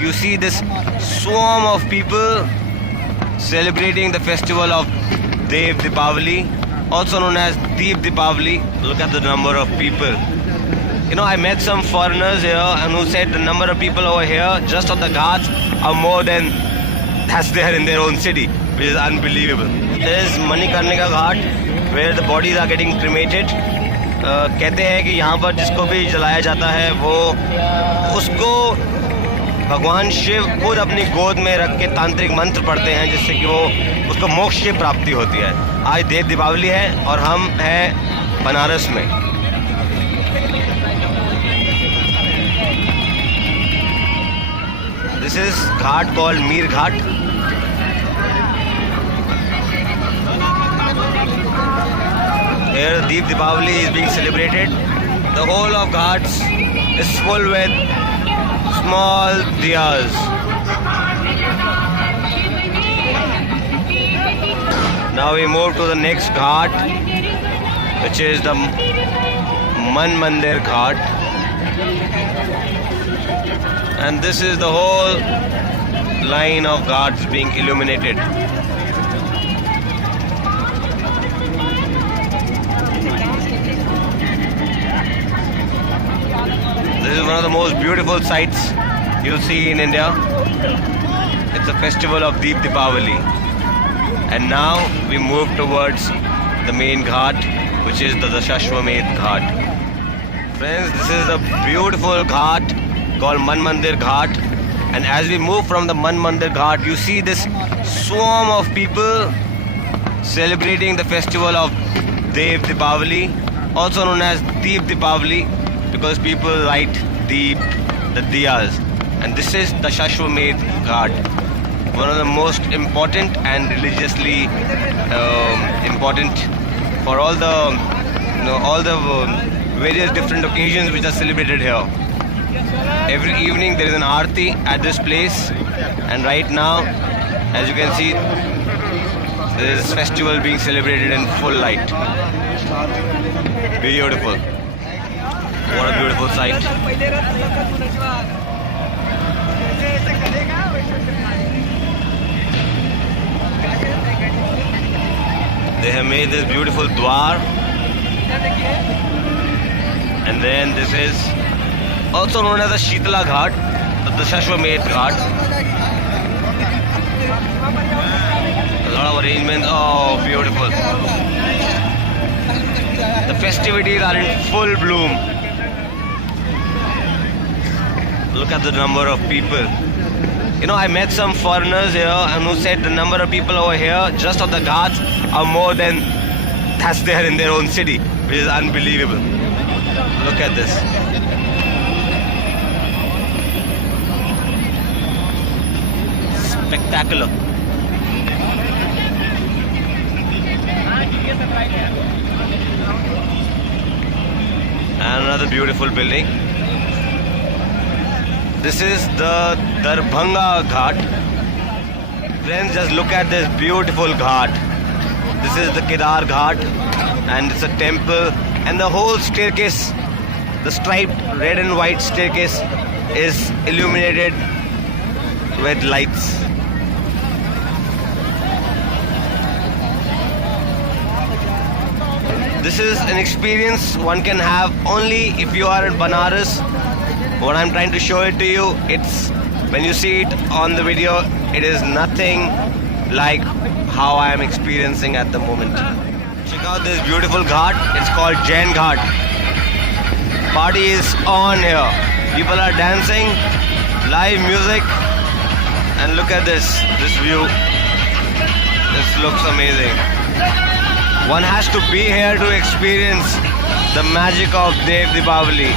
You see this swarm of people celebrating the festival of Dev Deepavali, also known as Deep Deepavali. Look at the number of people. You know, I met some foreigners here and who said the number of people over here just on the ghats are more than that's there in their own city, which is unbelievable. There is Manikarnika Ghat where the bodies are getting cremated. कहते हैं कि यहाँ पर जिसको भी जलाया जाता है वो उसको भगवान शिव खुद अपनी गोद में रख के तांत्रिक मंत्र पढ़ते हैं जिससे कि वो उसको मोक्ष की प्राप्ति होती है। आज देव दीपावली है और हम हैं बनारस में। This is Ghat called Mir Ghat. Here Deep Deepavali is being celebrated. The whole of Ghats is full with small diyas. Now we move to the next Ghat, which is the Man Mandir Ghat. And this is the whole line of Ghats being illuminated. This is one of the most beautiful sights you'll see in India. It's a festival of Deep Deepavali. And now we move towards the main ghat, which is the Dashashwamedh Ghat. Friends, this is a beautiful ghat called Man Mandir Ghat. And as we move from the Man Mandir Ghat, you see this swarm of people celebrating the festival of Dev Deepavali, also known as Deep Deepavali, because people light the diyas. And this is the Dashashwamedh Ghat, one of the most important and religiously important for all the various different occasions which are celebrated here. Every evening there is an aarti at this place, and right now, as you can see, there is this festival being celebrated in full light. Beautiful. What a beautiful sight. They have made this beautiful dwar. And then this is also known as the Shitla Ghat, the Dashashwamedh Ghat. A lot of arrangements. Oh, beautiful. The festivities are in full bloom. Look at the number of people. You know, I met some foreigners here and who said the number of people over here just on the ghats are more than that's there in their own city, which is unbelievable. Look at this. Spectacular. And another beautiful building. This is the Darbhanga Ghat. Friends, just look at this beautiful ghat. This is the Kedar Ghat, and it's a temple, and the whole staircase, the striped red and white staircase, is illuminated with lights. This is an experience one can have only if you are in Banaras. What I'm trying to show it to you, it's when you see it on the video, it is nothing like how I am experiencing at the moment. Check out this beautiful ghat. It's called Jain Ghat. Party is on here. People are dancing, live music, and look at this view. This looks amazing. One has to be here to experience the magic of Dev Deepavali.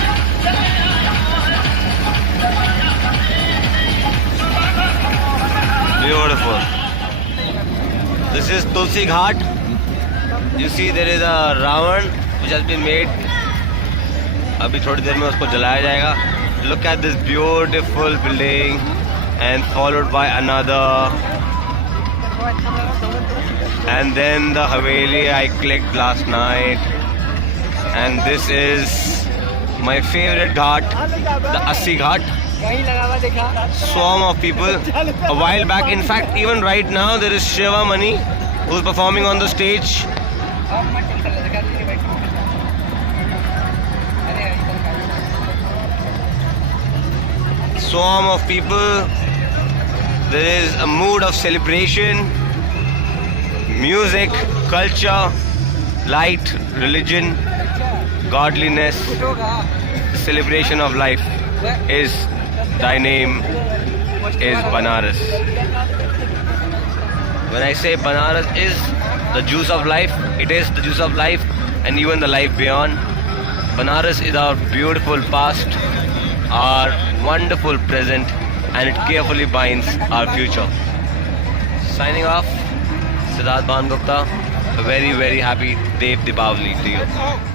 Beautiful. This is Tulsi Ghat. You see there is a Ravan which has been made. अभी थोड़ी देर में उसको जलाया जाएगा. Look at this beautiful building and followed by another. And then the Haveli I clicked last night. And this is my favorite ghat, the Assi Ghat. कहीं लगा हुआ देखा swarm of people. A while back, in fact, even right now, there is Shiva Mani who's performing on the stage. Swarm of people. There is a mood of celebration, music, culture, light, religion, godliness, celebration of life is thy name is Banaras. When I say Banaras is the juice of life, it is the juice of life and even the life beyond. Banaras is our beautiful past, our wonderful present, and it carefully binds our future. Signing off, Siddharth Bhan Gupta. A very, very happy Dev Deepavali to you.